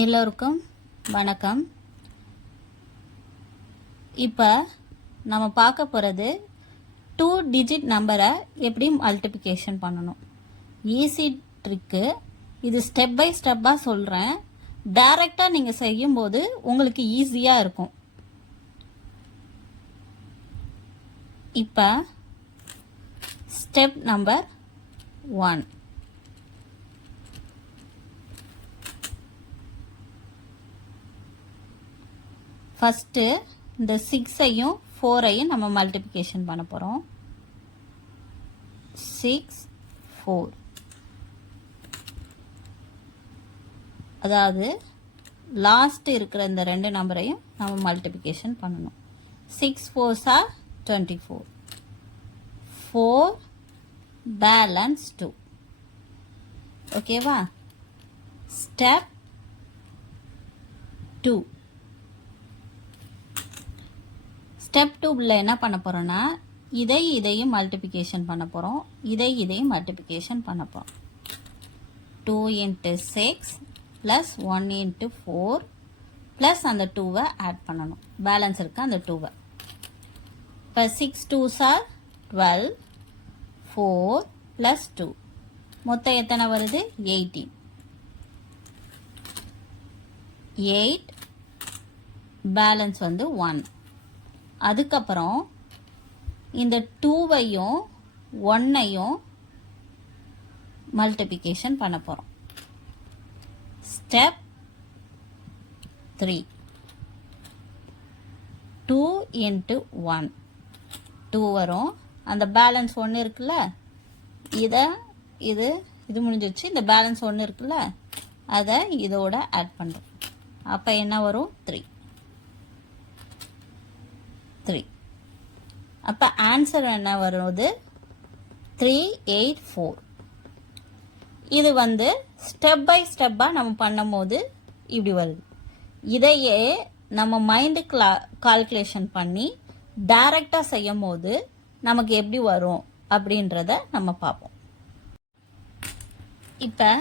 எல்லோருக்கும் வணக்கம். இப்போ நம்ம பார்க்க போகிறது 2 டிஜிட் நம்பரை எப்படி மல்டிப்ளிகேஷன் பண்ணணும். ஈஸி ட்ரிக்கு இது. ஸ்டெப் பை ஸ்டெப்பாக சொல்கிறேன். டைரெக்டாக நீங்கள் செய்யும்போது உங்களுக்கு ஈஸியாக இருக்கும். இப்போ ஸ்டெப் நம்பர் 1. ஃபஸ்ட்டு இந்த 6ஐயும் 4ஐயும் நம்ம மல்டிப்ளிகேஷன் பண்ண போகிறோம். 6 4, அதாவது லாஸ்ட் இருக்கிற இந்த ரெண்டு நம்பரையும் நம்ம மல்டிப்ளிகேஷன் பண்ணணும். 6 4s are 24. 4 பேலன்ஸ் 2. ஓகேவா? ஸ்டெப் 2. ஸ்டெப் 2ல என்ன பண்ண போகிறோன்னா, இதையும் மல்டிப்ளிகேஷன் பண்ண போகிறோம். இதையும் மல்டிப்ளிகேஷன் பண்ண போகிறோம். 2 into 6 ப்ளஸ் 1 into 4 ப்ளஸ் அந்த 2வை ஆட் பண்ணணும். பேலன்ஸ் இருக்குது அந்த 2வை. இப்போ 6 2s are 12. 4 ப்ளஸ் 2 மொத்தம் எத்தனை வருது? 18. 8 பேலன்ஸ் வந்து 1. அதுக்கப்புறம் இந்த 2வையும் 1ஐயும் மல்டிப்ளிகேஷன் பண்ண போகிறோம். ஸ்டெப் 3. 2 into 1 2 வரும். அந்த பேலன்ஸ் 1 இருக்குல்ல, இது முடிஞ்சிருச்சு. இந்த பேலன்ஸ் 1 இருக்குல்ல, அதை இதோட ஆட் பண்ணுறோம். அப்போ என்ன வரும்? 3. அப்போ ஆன்சர் என்ன வருது? 384. இது வந்து ஸ்டெப் பை ஸ்டெப்பாக நம்ம பண்ணும் போது இப்படி வருது. இதையே நம்ம மைண்டு கால்குலேஷன் பண்ணி டைரெக்டாக செய்யும் போது நமக்கு எப்படி வரும் அப்படின்றத நம்ம பார்ப்போம். இப்போ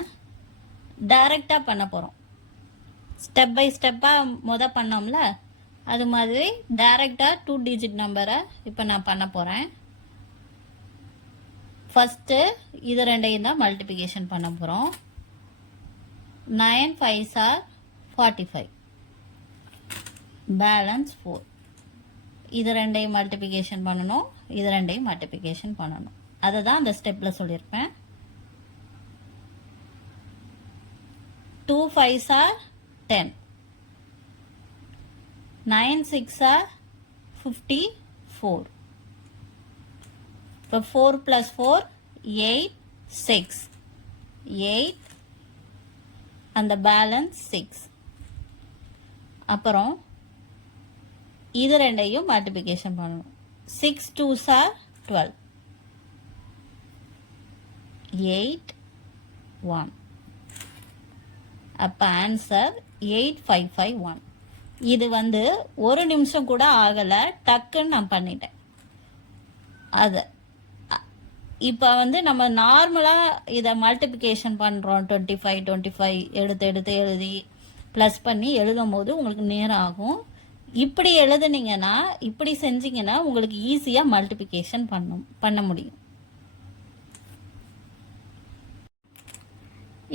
டைரெக்டாக பண்ண போகிறோம். ஸ்டெப் பை ஸ்டெப்பாக பண்ணோம்ல, அது மாதிரி டைரெக்டாக 2 டிஜிட் நம்பரை இப்போ நான் பண்ண போகிறேன். ஃபஸ்ட்டு இது ரெண்டையும் தான் மல்டிப்ளிகேஷன் பண்ண போகிறோம். 9 5s are 45. பேலன்ஸ் 4. இது ரெண்டையும் மல்டிப்ளிகேஷன் பண்ணணும். இது ரெண்டையும் மல்டிப்ளிகேஷன் பண்ணணும். அதை தான் அந்த ஸ்டெப்பில் சொல்லியிருப்பேன். 2 5s are 10. 9 6s are 54. இப்போ 4 + 4 8 6. 8 அந்த பேலன்ஸ் 6. அப்புறம் இது ரெண்டையும் மல்டிப்ளிகேஷன் பண்ணணும். 6 2s are 12. 8 1. அப்போ ஆன்சர் 8551. இது வந்து ஒரு நிமிஷம் கூட ஆகலை, டக்குன்னு நான் பண்ணிட்டேன். அது இப்போ வந்து நம்ம நார்மலாக இதை மல்டிப்ளிகேஷன் பண்ணுறோம். 25 எடுத்து எழுதி ப்ளஸ் பண்ணி எழுதும் போது உங்களுக்கு நேரம் ஆகும். இப்படி எழுதுனீங்கன்னா, இப்படி செஞ்சீங்கன்னா உங்களுக்கு ஈஸியாக மல்டிப்ளிகேஷன் பண்ண முடியும்.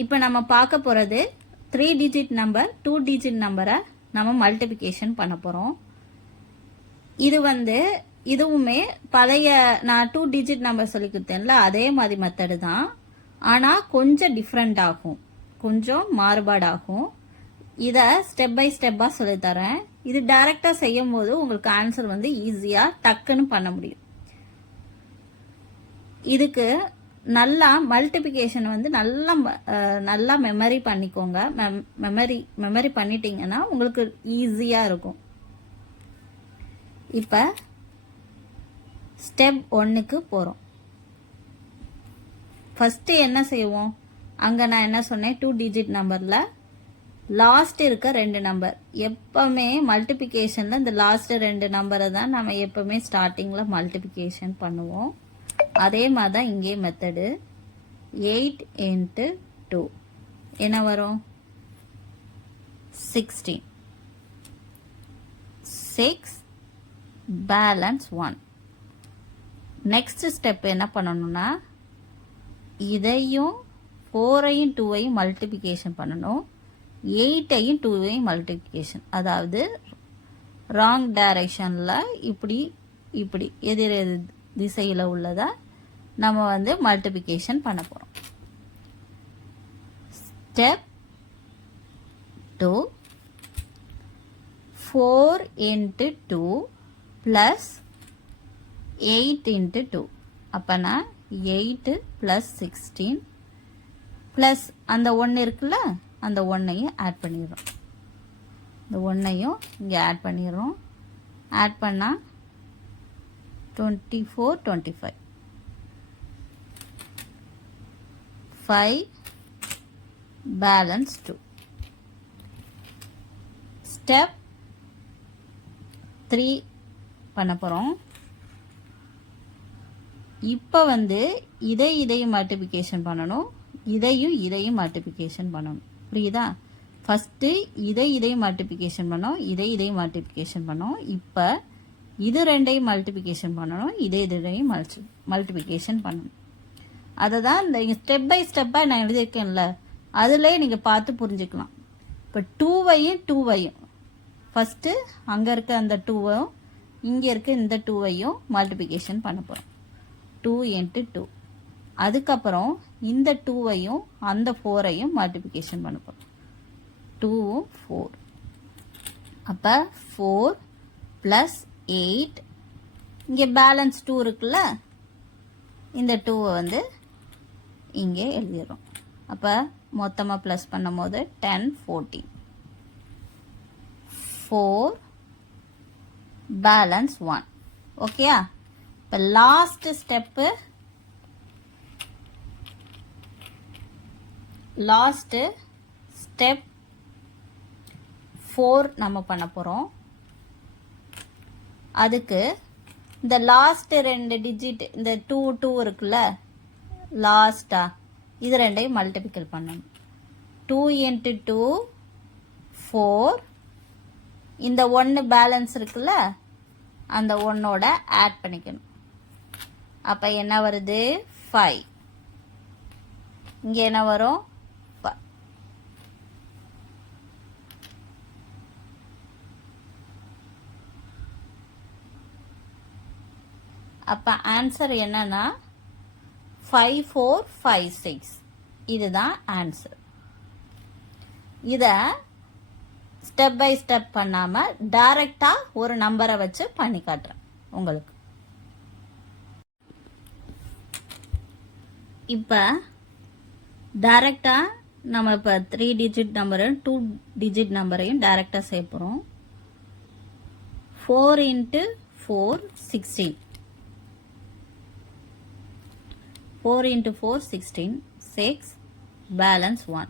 இப்போ நம்ம பார்க்க போகிறது 3 டிஜிட் நம்பர் 2 டிஜிட் நம்பரை நம்ம மல்டிப்ளிகேஷன் பண்ண போகிறோம். இது வந்து இதுவுமே பழைய நான் 2 டிஜிட் நம்பர் சொல்லி கொடுத்தேன்ல, அதே மாதிரி மெத்தடு தான். ஆனால் கொஞ்சம் டிஃப்ரெண்ட் ஆகும், கொஞ்சம் மாறுபாடாகும். இதை ஸ்டெப் பை ஸ்டெப்பாக சொல்லித்தரேன். இது டைரெக்டாக செய்யும் போது உங்களுக்கு ஆன்சர் வந்து ஈஸியாக டக்குன்னு பண்ண முடியும். இதுக்கு நல்லா மல்டிப்ளிகேஷன் வந்து நல்லா மெமரி பண்ணிக்கோங்க. மெமரி பண்ணிட்டீங்கன்னா உங்களுக்கு ஈஸியாக இருக்கும். இப்போ ஸ்டெப் 1க்கு போகிறோம். ஃபஸ்ட்டு என்ன செய்வோம்? அங்கே நான் என்ன சொன்னேன்? 2 டிஜிட் நம்பரில் லாஸ்ட் இருக்க 2 நம்பர். எப்போவுமே மல்டிப்ளிகேஷனில் இந்த லாஸ்ட் 2 நம்பரை தான் நம்ம எப்போவுமே ஸ்டார்டிங்கில் மல்டிப்ளிகேஷன் பண்ணுவோம். அதே மாதிரி தான் இங்கே மெத்தடு. 8 into 2 என்ன வரும்? 16. 6 balance 1. நெக்ஸ்ட் ஸ்டெப் என்ன பண்ணணும்னா இதையும் 4ஐயும் 2ஐயும் மல்டிப்ளிகேஷன் பண்ணணும். 8ஐயும் 2ஐயும் மல்டிப்ளிகேஷன், அதாவது ராங் டைரக்ஷனில் இப்படி இப்படி எதிர் திசையில் உள்ளதை நம்ம வந்து மல்டிப்ளிகேஷன் பண்ண போகிறோம். Step 2, 4 into 2 plus 8 into 2. அப்போனா 8 plus 16 plus அந்த 1 இருக்குல்ல, அந்த 1ஐயும் ஆட் பண்ணிடுறோம். இந்த 1ஐயும் இங்கே ஆட் பண்ணிடுறோம். ஆட் பண்ணால் 24, 25. 5 balance 2. ஸ்டெப் 3 பண்ண போகிறோம். இப்போ வந்து இதையும் மல்டிப்ளிகேஷன் பண்ணணும், இதையும் மல்டிப்ளிகேஷன் பண்ணணும். புரியுதா? ஃபஸ்ட்டு இதையும் மல்டிப்ளிகேஷன் பண்ணோம், இதையும் மல்டிப்ளிகேஷன் பண்ணோம். இப்போ இது ரெண்டையும் மல்டிப்ளிகேஷன் பண்ணணும், இதையும் மல்டிப்ளிகேஷன் பண்ணணும். அதை தான் இந்த ஸ்டெப் பை ஸ்டெப்பாக நான் எழுதியிருக்கேன்ல, அதுலேயே நீங்கள் பார்த்து புரிஞ்சுக்கலாம். இப்போ 2ஐயும் ஃபஸ்ட்டு அங்கே இருக்க அந்த 2வையும் இங்கே இருக்க இந்த 2ஐயும் மல்டிப்ளிகேஷன் பண்ண போகிறோம். 2 into 2. அதுக்கப்புறம் இந்த 2ஐயும் அந்த 4ஐயும் மல்டிப்ளிகேஷன் பண்ண போகிறோம். 2, 4. அப்போ 4 + 8. இங்கே பேலன்ஸ் 2 இருக்குல்ல, இந்த 2வை வந்து இங்கே எழுதிடுறோம். அப்போ மொத்தமாக ப்ளஸ் பண்ணும் போது 10, 14. 4 பேலன்ஸ் 1. ஓகேயா? இப்போ லாஸ்ட் ஸ்டெப்பு, ஸ்டெப் 4 நம்ம பண்ண போகிறோம். அதுக்கு இந்த லாஸ்ட் 2 டிஜிட், இந்த 2 இருக்குல்ல லாஸ்டா, இது ரெண்டையும் மல்டிபிள் பண்ணணும். 2 into 2 4. இந்த 1 பேலன்ஸ் இருக்குல்ல, அந்த 1ஓட ஆட் பண்ணிக்கணும். அப்போ என்ன வருது? 5. இங்கே என்ன வரும்? 5. அப்போ ஆன்சர் என்னன்னா 5, 4, 5, 6. இதுதான் ஆன்சர். இதை ஸ்டெப் பை ஸ்டெப் பண்ணாமல் டைரெக்டாக ஒரு நம்பரை வச்சு பண்ணி காட்டுறேன் உங்களுக்கு. இப்போ டைரெக்டாக நம்ம இப்போ 3 டிஜிட் நம்பரையும் 2 டிஜிட் நம்பரையும் டைரெக்டாக செய்ய போகிறோம். 4 into 4, 16. 4 into 4, 16. 6 balance 1.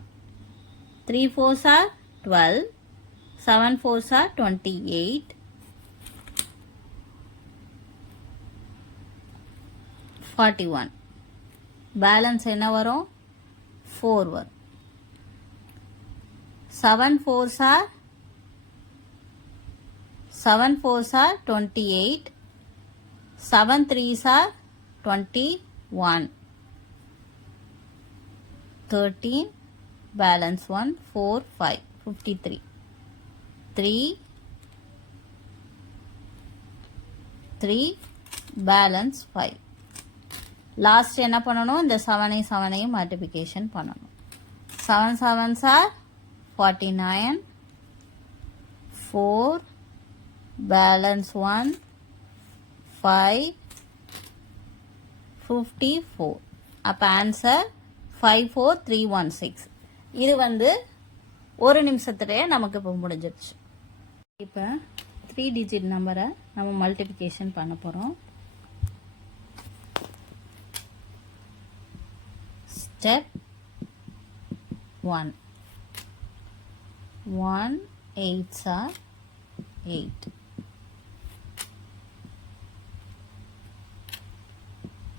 3 4s are 12. 7 4s are 28. 41. Balance என்ன வரும்? 4 வரும். 7 4s are 28. 7 3s are 21. 13. Balance 1. 4 5. 53. 3 balance 5. Last என்ன பண்ணணும்? இந்த 7ஐயும் மல்டிப்ளிகேஷன் பண்ணணும். 7 7s are 49. 4 balance 1. 5 54. அப்போ ஆன்சர் 54316. இது வந்து ஒரு நிமிஷத்துலேயே நமக்கு இப்போ முடிஞ்சிருச்சு. இப்போ 3 டிஜிட் நம்பரை நம்ம மல்டிப்ளிகேஷன் பண்ண போகிறோம். ஸ்டெப் 1. 1 8s are 8.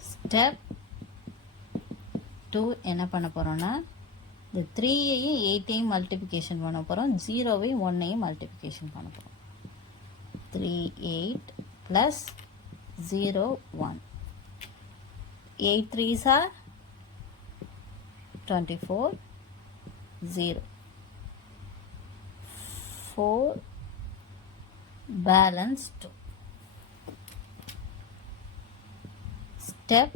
ஸ்டெப் 2 என்ன பண்ண போகிறோன்னா இந்த 3ஐயும் 8ஐயும் மல்டிப்ளிகேஷன் பண்ண போகிறோம். 0வையும் 1ஐயும் மல்டிப்ளிகேஷன் பண்ண போகிறோம். 3 8 plus 0 1. 8 3s are 24 0. 4 balance 2. Step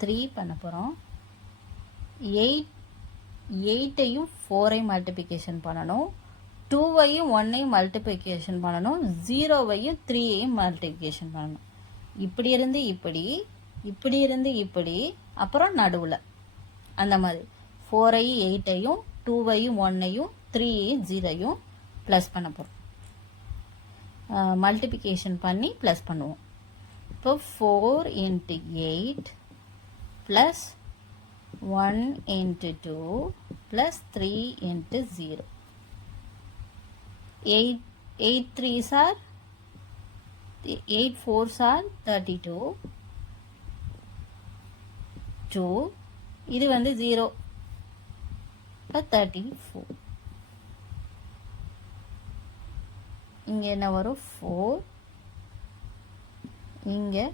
3 பண்ண போகிறோம். 8ஐயும் 4ஐயும் மல்டிப்ளிகேஷன் பண்ணணும். 2ஐயும் 1ஐயும் மல்டிப்ளிகேஷன் பண்ணணும். 0வையும் 3ஐயும் மல்டிப்ளிகேஷன் பண்ணணும். இப்படி இருந்து இப்படி, இப்படி இருந்து இப்படி, அப்புறம் நடுவில் அந்த மாதிரி 4ஐயும் 8ஐயும் 2ஐயும் 1ஐயும் 3ஐயும் 0ஐயும் ப்ளஸ் பண்ண போகிறோம். மல்டிப்ளிகேஷன் பண்ணி ப்ளஸ் பண்ணுவோம். இப்போ 4 into 8 plus 1 into 2 plus 3 into 0. 8 3s are 8 4s are 32. 2 இது வந்து 0 இப்போ 34. இங்கே என்ன வரும் 4. இங்கே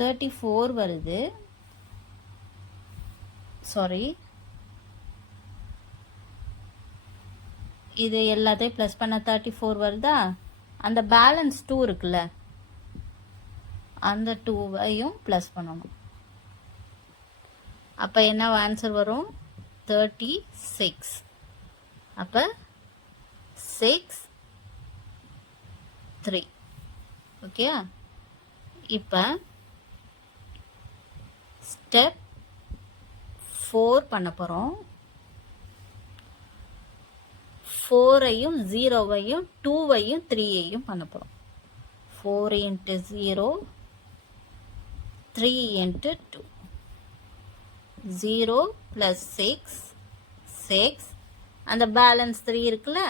34 வருது. சாரி, இது எல்லாத்தையும் ப்ளஸ் பண்ண 34 வருதா? அந்த பேலன்ஸ் 2 இருக்குல்ல, அந்த 2வையும் ப்ளஸ் பண்ணணும். அப்போ என்ன ஆன்சர் வரும்? 36. அப்போ 6 3. ஓகே, இப்போ ஸ்டெப் 4 பண்ண போகிறோம். 4ஐயும் 0வையும் 2வையும் 3ஐயும் பண்ண போகிறோம். 4 into 0 3 into 2. 0 plus 6 6. அந்த பேலன்ஸ் 3 இருக்குல்ல,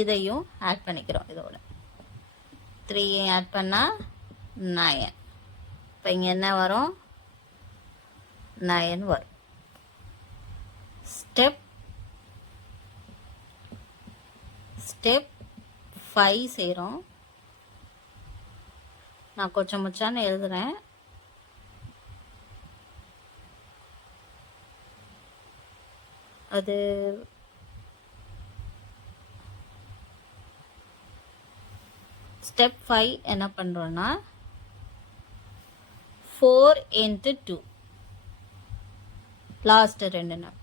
இதையும் ஆட் பண்ணிக்கிறோம். இதோட 3ஐயும் ஆட் பண்ணால் 9. இப்போ இங்கே என்ன வரும்? 9 வரும். ஸ்டெப் 5 செய்கிறோம். நான் கொஞ்சம் முச்சான்னு எழுதுகிறேன். அது ஸ்டெப் 5 என்ன பண்ணுறோன்னா 4 into 2 லாஸ்ட் 2 நாள்.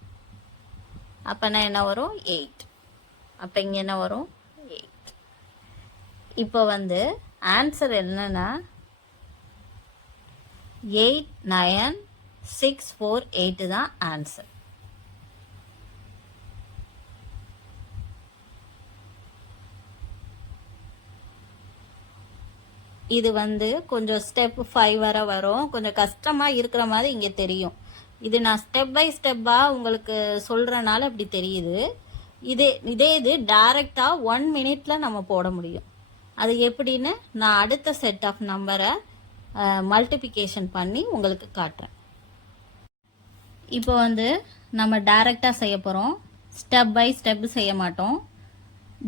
அப்போனா என்ன வரும்? 8. அப்போ இங்கே என்ன வரும்? 8. இப்போ வந்து ஆன்சர் என்னன்னா 8 9 6 4 8 தான் ஆன்சர். இது வந்து கொஞ்சம் ஸ்டெப் 5 வர வரும். கொஞ்சம் கஷ்டமாக இருக்கிற மாதிரி இங்கே தெரியும். இது நான் ஸ்டெப் பை ஸ்டெப்பாக உங்களுக்கு சொல்கிறனால அப்படி தெரியுது. இதே இது டைரெக்டாக 1 minute நம்ம போட முடியும். அது எப்படின்னு நான் அடுத்த செட் ஆஃப் நம்பரை மல்டிப்ளிகேஷன் பண்ணி உங்களுக்கு காட்டுறேன். இப்போ வந்து நம்ம டைரெக்டாக செய்ய போகிறோம். ஸ்டெப் பை ஸ்டெப் செய்ய மாட்டோம்.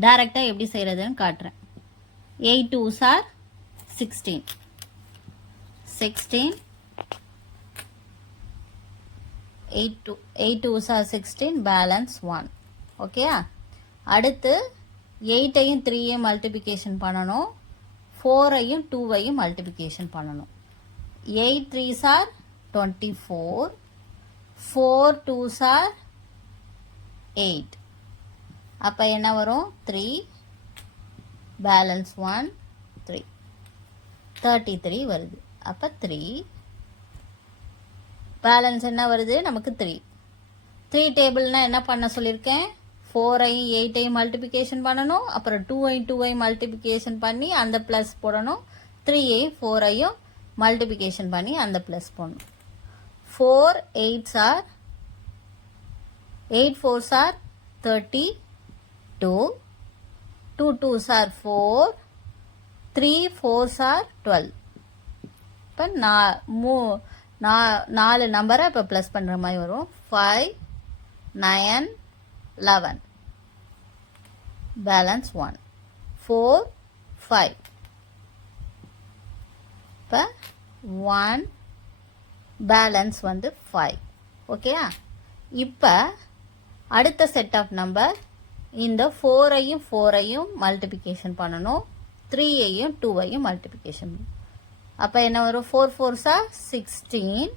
டைரெக்டாக எப்படி செய்கிறதுன்னு காட்டுறேன். 8 2s are 16. 16 8 2s are 16, balance 1. Okay, அடுத்து 8ஐயும் 3ஐயும் மல்டிப்ளிகேஷன் பண்ணணும். 4ஐயும் 2வையும் மல்டிப்ளிகேஷன் பண்ணணும். 8 3s are 24. 4 2s are 8. அப்போ என்ன வரும்? 3, பேலன்ஸ் 1 3. 33 வருது. அப்போ 3 பேலன்ஸ் என்ன வருது? நமக்கு 3. 3 டேபிள்னா என்ன பண்ண சொல்லியிருக்கேன்? 4ஐயும் 8ஐயும் மல்டிப்ளிகேஷன் பண்ணணும். அப்புறம் 2ஐயும் 2ஐயும் மல்டிப்ளிகேஷன் பண்ணி அந்த ப்ளஸ் போடணும். 3ஐயும் 4ஐயும் மல்டிப்ளிகேஷன் பண்ணி அந்த ப்ளஸ் போடணும். 4 8s are 8 4s are 32. 2 2s are 4, 3 4s are 12. இப்போ 4 நம்பரை இப்போ ப்ளஸ் பண்ணுற மாதிரி வரும். 5 9 11 பேலன்ஸ் 1 4 5. இப்போ 1 பேலன்ஸ் வந்து 5. ஓகேயா? இப்போ அடுத்த செட் ஆஃப் நம்பர் இந்த 4ஐயும் 4ஐயும் மல்டிப்ளிகேஷன் பண்ணணும், 3ஐயும் 2ஐயும் மல்டிப்ளிகேஷன் பண்ணணும். அப்போ என்ன வரும்? 4 4s are 16,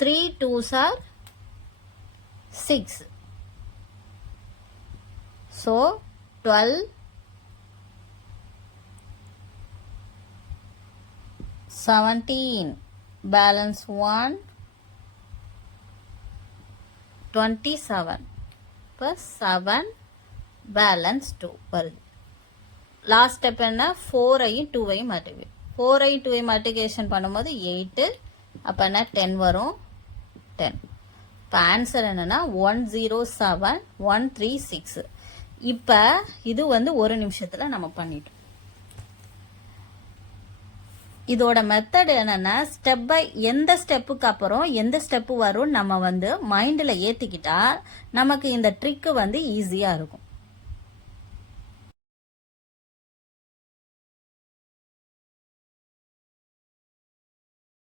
3 2s are 6. So 12 17 balance 1 27 plus 7 balance 2 வருது. லாஸ்ட் ஸ்டெப் என்ன? 4ஐயும் 2ஐயும் மல்டிப்ளை. 4ஐயும் 2ஐயும் மல்டிப்ளிகேஷன் பண்ணும்போது 8. அப்போ என்ன? 10 வரும். 10. இப்போ ஆன்சர் என்னன்னா 107 136. இப்போ இது வந்து ஒரு நிமிஷத்தில் நம்ம பண்ணிட்டோம். இதோட மெத்தட் என்னன்னா ஸ்டெப் பை எந்த ஸ்டெப்புக்கு அப்புறம் எந்த ஸ்டெப்பு வரும் நம்ம வந்து மைண்டில் ஏற்றிக்கிட்டா நமக்கு இந்த ட்ரிக்கு வந்து ஈஸியாக இருக்கும்.